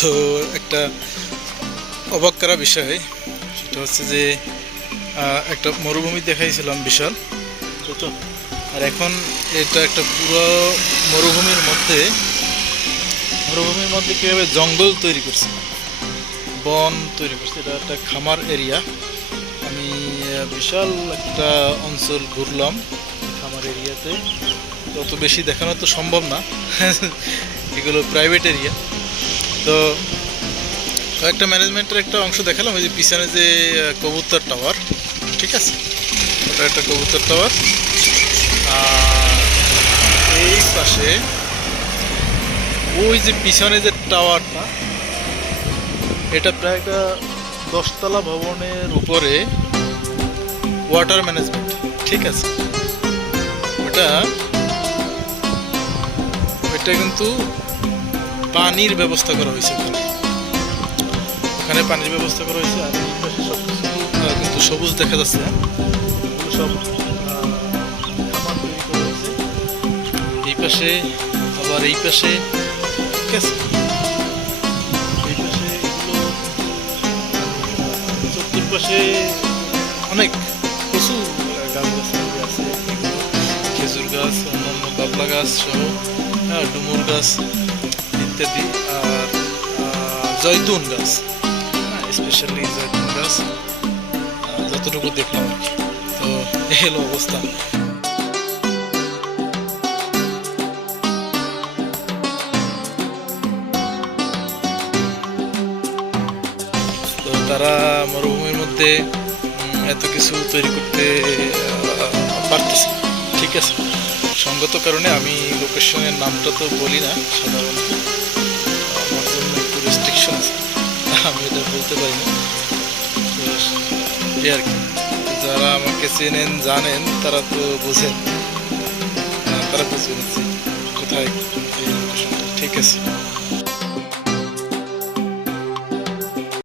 তো একটা অবাক করা বিষয়, সেটা হচ্ছে যে একটা মরুভূমি দেখাইছিলাম বিশাল, তো আর এখন এটা একটা পুরো মরুভূমির মধ্যে কীভাবে জঙ্গল তৈরি করছে, বন তৈরি করছে। এটা একটা খামার এরিয়া। আমি বিশাল একটা অঞ্চল ঘুরলাম খামার এরিয়াতে। তত বেশি দেখানো তো সম্ভব না এগুলো প্রাইভেট এরিয়া। তো একটা ম্যানেজমেন্টের একটা অংশ দেখালাম, ওই যে পিছনে যে কবুতর টাওয়ার, ঠিক আছে, ওটা একটা কবুতর টাওয়ার। আর এই পাশে ওই যে পিছনে যে টাওয়ারটা, এটা প্রায় একটা 10তলা ভবনের উপরে ওয়াটার ম্যানেজমেন্ট, ঠিক আছে। ওটা ওইটা কিন্তু পানির ব্যবস্থা করা হয়েছে ওখানে পানির ব্যবস্থা করা হয়েছে। আর এই পাশে সব কিছু কিন্তু সবুজ দেখা যাচ্ছে, এগুলো সব খামার তৈরি করা হয়েছে। এই পাশে আবার এই পাশে, ঠিক আছে, এই পাশে এগুলো চতুর্পাশে অনেক প্রচুর গাছ গাছালি আছে, খেজুর গাছ, অন্যান্য বাবলা গাছ সহ, ডুমুর গাছ ইত্যাদি। আর জয়তুন গাছ, স্পেশালি জয়তুন গাছ, যতটুকু দেখলাম আর কি। তো এই হলো অবস্থা। তো তারা মরুভূমির মধ্যে এত কিছু তৈরি করতে পারতেছে, ঠিক আছে। সঙ্গত কারণে আমি লোকেশনের নামটা তো বলি না সাধারণত, আমার জন্য একটু রেস্ট্রিকশন আছে, আমি এটা বলতে পারি না। এই আর কি, যারা আমাকে চেনেন জানেন তারা তো বোঝেন, তারা বুঝে নিচ্ছে কোথায় এই লোকেশনটা, ঠিক আছে।